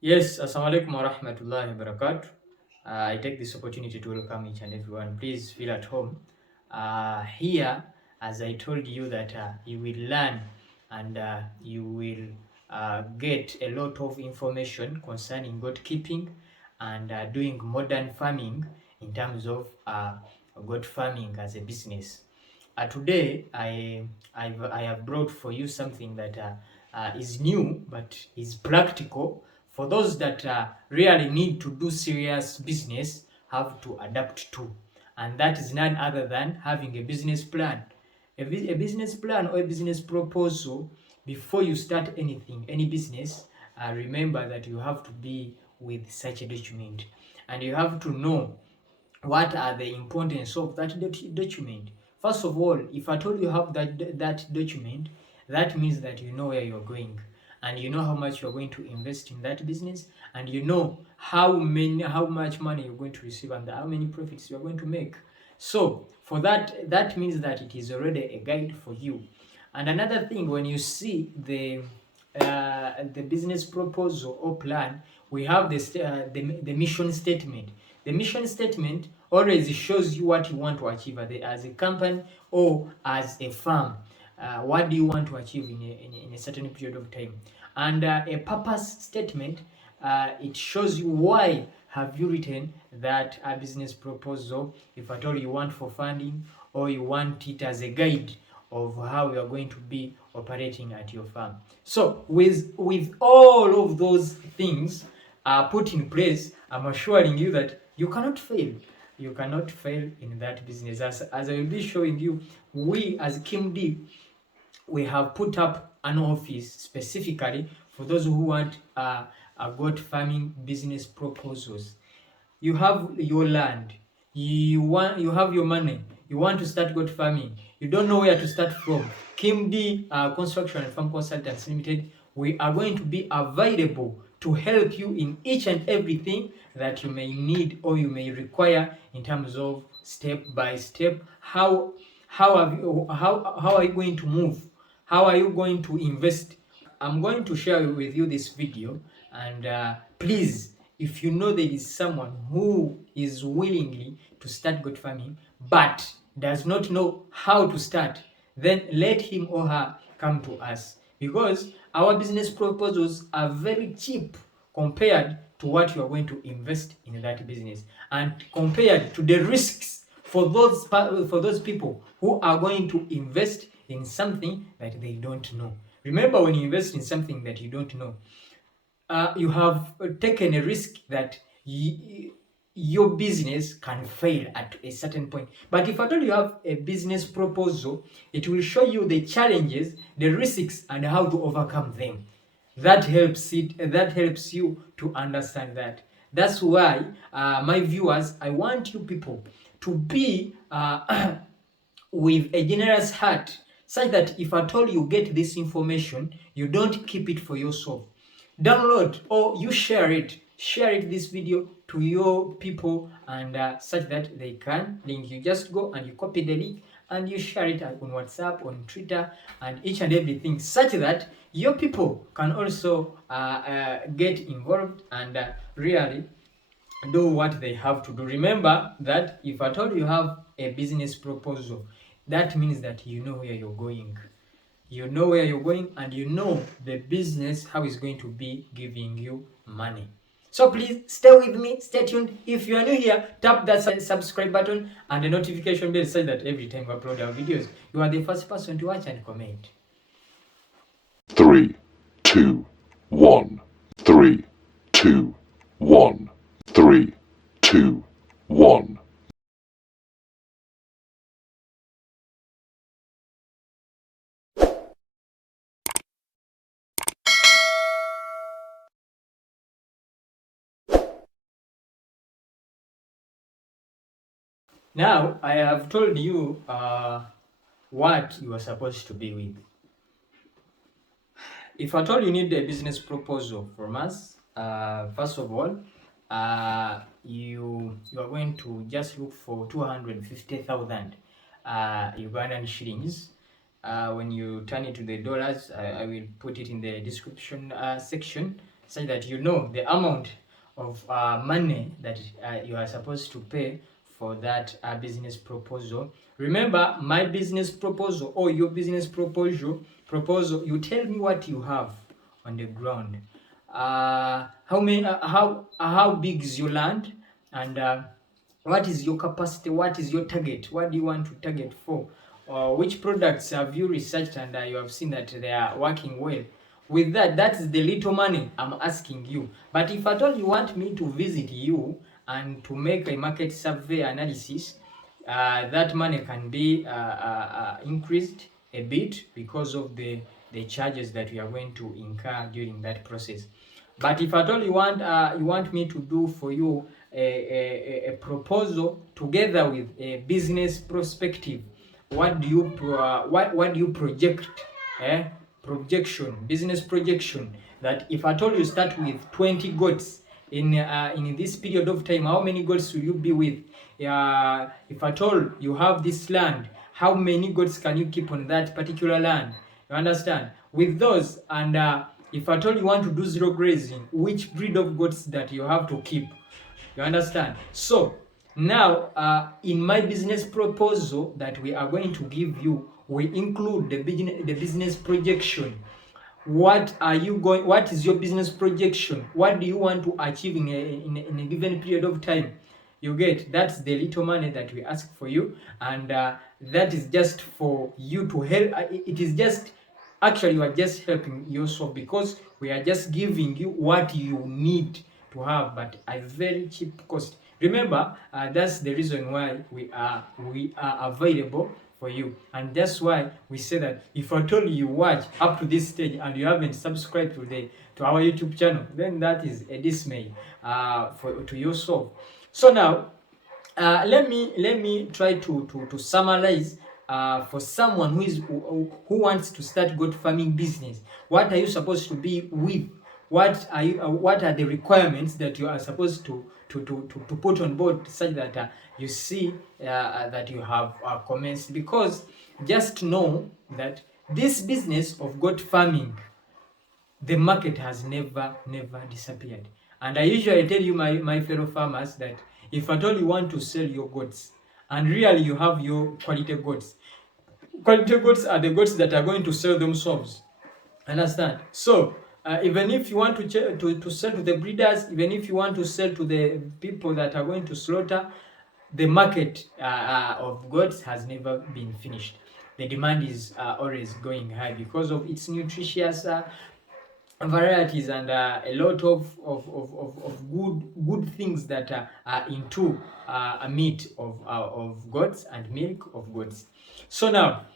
Yes, assalamu alaikum wa rahmatullahi wa barakatuh. I take this opportunity to welcome each and everyone. Please feel at home. Here, as I told you, that you will learn and you will get a lot of information concerning goat keeping and doing modern farming in terms of goat farming as a business. Today, I have brought for you something that is new but is practical for those that really need to do serious business, have to adapt to, and that is none other than having a business plan. A business plan or a business proposal before you start anything, any business. Remember that you have to be with such a document, and you have to know what are the importance of that document. First of all, if at all you have that document, that means that you know where you're going, and you know how much you're going to invest in that business, and you know how much money you're going to receive and how many profits you're going to make. So for that, that means that it is already a guide for you. And another thing, when you see the business proposal or plan, we have the mission statement. The mission statement always shows you what you want to achieve as a company or as a firm. What do you want to achieve in a certain period of time? And a purpose statement, it shows you why have you written that business proposal, if at all you want for funding or you want it as a guide of how you are going to be operating at your farm. So with all of those things put in place, I'm assuring you that you cannot fail. You cannot fail in that business. As I will be showing you, we as KimD, we have put up an office specifically for those who want goat farming business proposals. You have your land, you have your money, you want to start goat farming, you don't know where to start from. KimD Construction and Farm Consultants Limited, we are going to be available to help you in each and everything that you may need or you may require in terms of step by step. How are you going to move? How are you going to invest? I'm going to share with you this video, and please, if you know there is someone who is willingly to start goat farming but does not know how to start, then let him or her come to us, because our business proposals are very cheap compared to what you are going to invest in that business, and compared to the risks for those people who are going to invest in something that they don't know. Remember, when you invest in something that you don't know, you have taken a risk that your business can fail at a certain point. But if at all you have a business proposal, it will show you the challenges, the risks, and how to overcome them. That helps you to understand that. That's why, my viewers, I want you people to be with a generous heart, such that if at all you get this information, you don't keep it for yourself. Download or you share this video to your people, and such that they can link. You just go and you copy the link and you share it on WhatsApp, on Twitter, and each and everything, such that your people can also get involved and really do what they have to do. Remember that if at all you have a business proposal, that means that you know where you're going. You know where you're going, and you know the business, how it's going to be giving you money. So please stay with me, stay tuned. If you are new here, tap that subscribe button and the notification bell so that every time we upload our videos, you are the first person to watch and comment. 3, 2, 1. 3, 2, 1. 3, 2, 1. Now, I have told you what you are supposed to be with. If at all you need a business proposal from us, first of all, you are going to just look for 250,000 Ugandan shillings. When you turn it to the dollars, I will put it in the description section, such that you know the amount of money that you are supposed to pay for that business proposal. Remember, my business proposal or your business proposal, you tell me what you have on the ground. How many? How big is your land, and what is your capacity? What is your target? What do you want to target for? Which products have you researched and you have seen that they are working well? With that, that is the little money I'm asking you. But if at all you want me to visit you and to make a market survey analysis, that money can be increased a bit because of the charges that we are going to incur during that process. But if at all you want me to do for you a proposal together with a business perspective, what do you project? Projection, business projection, that if at all you start with 20 goats in this period of time, how many goats will you be with? If at all you have this land, how many goats can you keep on that particular land? You understand? With those, and if at all you want to do zero grazing, which breed of goats that you have to keep? You understand? So now, in my business proposal that we are going to give you, we include the business projection. What is your business projection? What do you want to achieve in a given period of time? You get, that's the little money that we ask for you, and that is just for you to help. It is just, actually you are just helping yourself, because we are just giving you what you need to have, but at very cheap cost. Remember, that's the reason why we are available for you, and that's why we say that if I told you watch up to this stage and you haven't subscribed to our YouTube channel, then that is a dismay to yourself. So now, let me try to summarize for someone who wants to start goat farming business. What are you supposed to be with? What are the requirements that you are supposed to put on board, such that you see that you have commenced? Because just know that this business of goat farming, the market has never disappeared. And I usually tell you, my fellow farmers, that if at all you want to sell your goats, and really you have your quality goats are the goats that are going to sell themselves. Understand? So even if you want to sell to the breeders, even if you want to sell to the people that are going to slaughter, the market of goats has never been finished. The demand is always going high because of its nutritious varieties, and a lot of good things that are into a meat of goats and milk of goats. So now,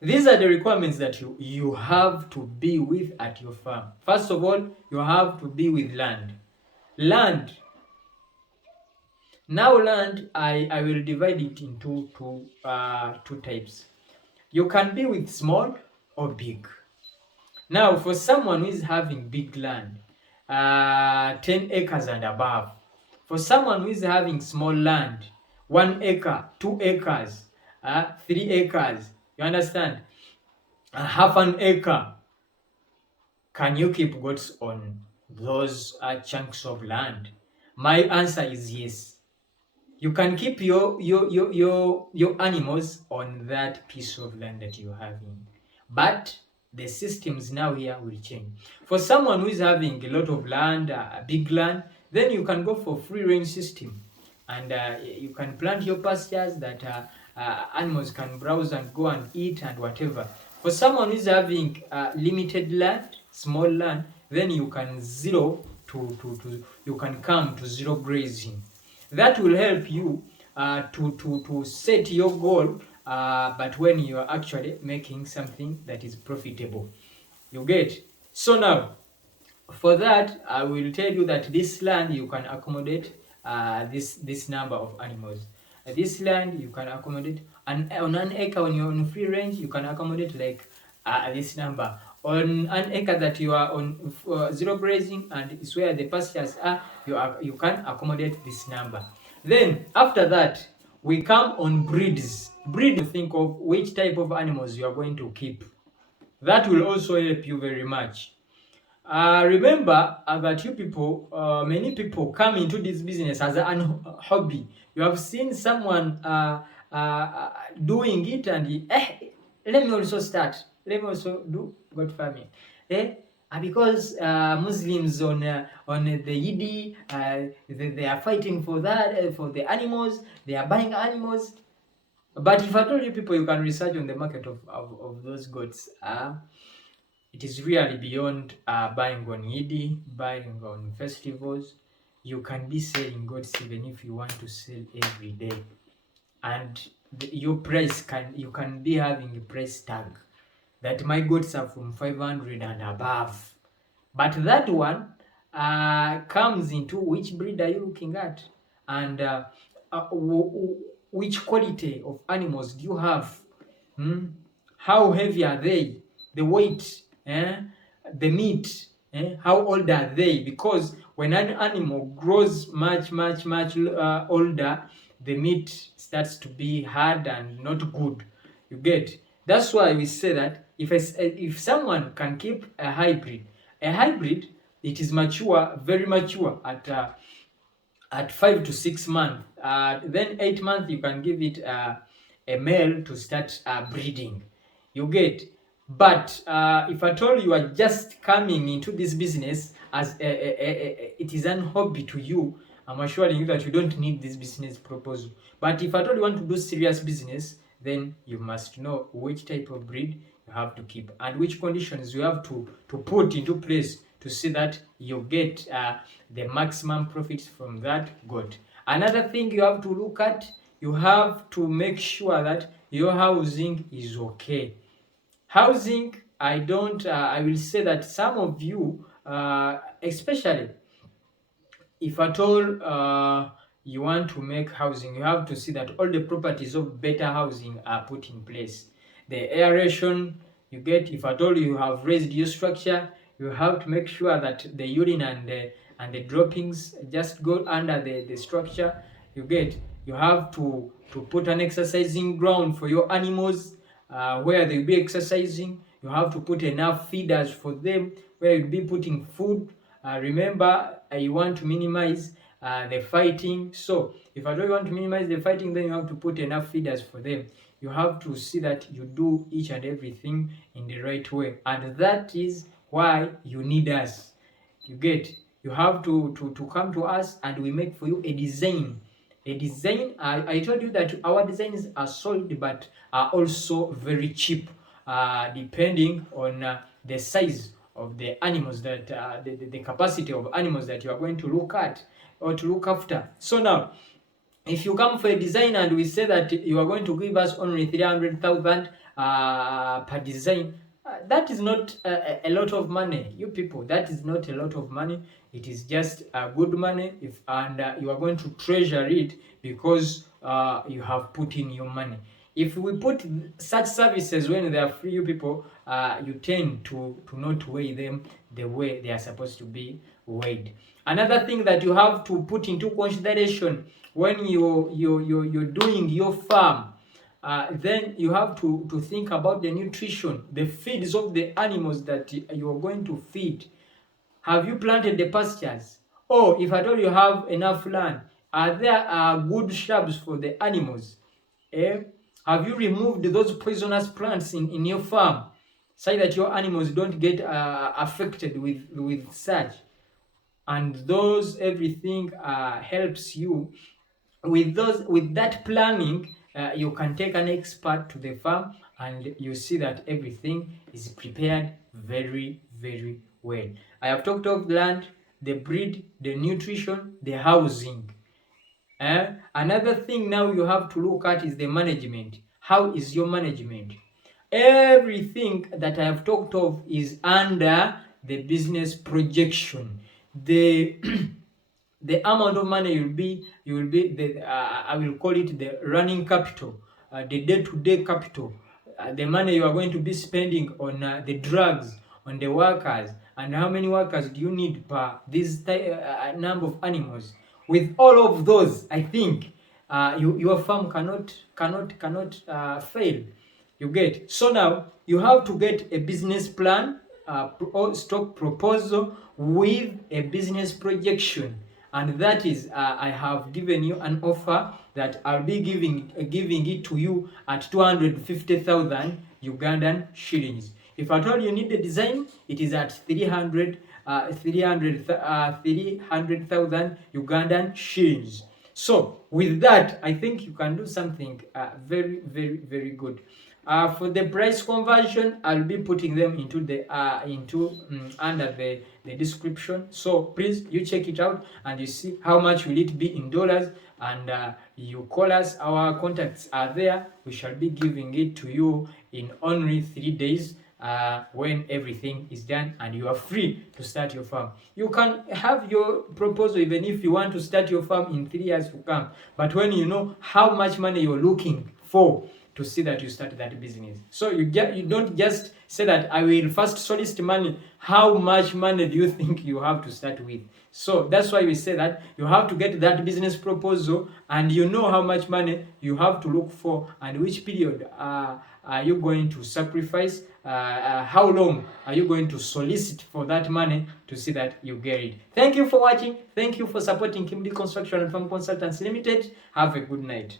these are the requirements that you have to be with at your farm. First of all, you have to be with land. Now land, I will divide it into two types. You can be with small or big. Now, for someone who is having big land, 10 acres and above, for someone who is having small land, 1 acre, 2 acres, 3 acres, you understand? Half an acre, can you keep goats on those chunks of land? My answer is yes. You can keep your animals on that piece of land that you're having, but the systems now here will change. For someone who is having a lot of land, a big land, then you can go for free range system, and you can plant your pastures that animals can browse and go and eat and whatever. For someone who is having limited land, small land, then you can you can come to zero grazing. That will help you to set your goal, but when you are actually making something that is profitable. You get? So now, for that, I will tell you that this land you can accommodate this number of animals. This land you can accommodate, and on an acre when you're on free range, you can accommodate like this number. On an acre that you are on zero grazing and it's where the pastures are, you can accommodate this number. Then after that, we come on breeds. To think of which type of animals you are going to keep. That will also help you very much. Remember that you people, many people come into this business as a hobby. You have seen someone doing it and let me also start. Let me also do goat farming. Because Muslims on the Eid, they are fighting for that, for the animals. They are buying animals. But if I told you people, you can research on the market of those goats. It is really beyond buying on Eid, buying on festivals. You can be selling goats even if you want to sell every day, and your price you can be having a price tag that my goats are from 500 and above. But that one comes into which breed are you looking at, and which quality of animals do you have? How heavy are they? The weight, the meat, how old are they? Because when an animal grows much older, the meat starts to be hard and not good. You get? That's why we say that if someone can keep a hybrid, it is mature, very mature at 5 to 6 months. Then 8 months you can give it a male to start breeding. You get? But if at all you are just coming into this business as it is an hobby to you, I'm assuring you that you don't need this business proposal. But if at all you want to do serious business, then you must know which type of breed you have to keep and which conditions you have to put into place to see that you get the maximum profits from that goat. Another thing you have to look at, you have to make sure that your housing is okay. Housing, I will say that some of you, especially if at all you want to make housing, you have to see that all the properties of better housing are put in place. The aeration you get, if at all you have raised your structure, you have to make sure that the urine and the droppings just go under the structure. You get, you have to put an exercising ground for your animals where they'll be exercising. You have to put enough feeders for them where you'll be putting food. Remember, you want to minimize the fighting. So if I don't want to minimize the fighting, then you have to put enough feeders for them. You have to see that you do each and everything in the right way, and that is why you need us. You get? You have to come to us and we make for you a design. I told you that our designs are solid but are also very cheap, depending on the size of the animals that the capacity of animals that you are going to look at or to look after. So now, if you come for a design and we say that you are going to give us only 300,000 per design, that is not a lot of money. You people, that is not a lot of money. It is just good money, and you are going to treasure it because you have put in your money. If we put such services when they are free, you people, you tend to not weigh them the way they are supposed to be weighed. Another thing that you have to put into consideration when you're doing your farm, then you have to think about the nutrition, the feeds of the animals that you are going to feed. Have you planted the pastures? Or if at all you have enough land, are there good shrubs for the animals? Have you removed those poisonous plants in your farm so that your animals don't get affected with such? And those everything helps you with that planning. You can take an expert to the farm and you see that everything is prepared very well. I have talked of land, the breed, the nutrition, the housing. Another thing now you have to look at is the management. How is your management? Everything that I have talked of is under the business projection. The the amount of money you will be the I will call it the running capital, the day-to-day capital, the money you are going to be spending on the drugs, on the workers, and how many workers do you need per this number of animals. With all of those, I think your farm cannot fail. You get? So now you have to get a business plan stock proposal with a business projection, and that is I have given you an offer that I'll be giving it to you at 250,000 Ugandan shillings. If at all you need the design, it is at 300,000 Ugandan shillings. So with that, I think you can do something very, very, very good. For the price conversion, I'll be putting them into the under the description. So please, you check it out and you see how much will it be in dollars, and you call us. Our contacts are there. We shall be giving it to you in only 3 days. When everything is done and you are free to start your farm. You can have your proposal even if you want to start your farm in 3 years to come, but when you know how much money you're looking for to see that you start that business. So you don't just say that I will first solicit money. How much money do you think you have to start with? So that's why we say that you have to get that business proposal and you know how much money you have to look for and which period are you going to sacrifice, how long are you going to solicit for that money to see that you get it. Thank you for watching. Thank you for supporting Kimdi Construction and Farm Consultants Limited. Have a good night.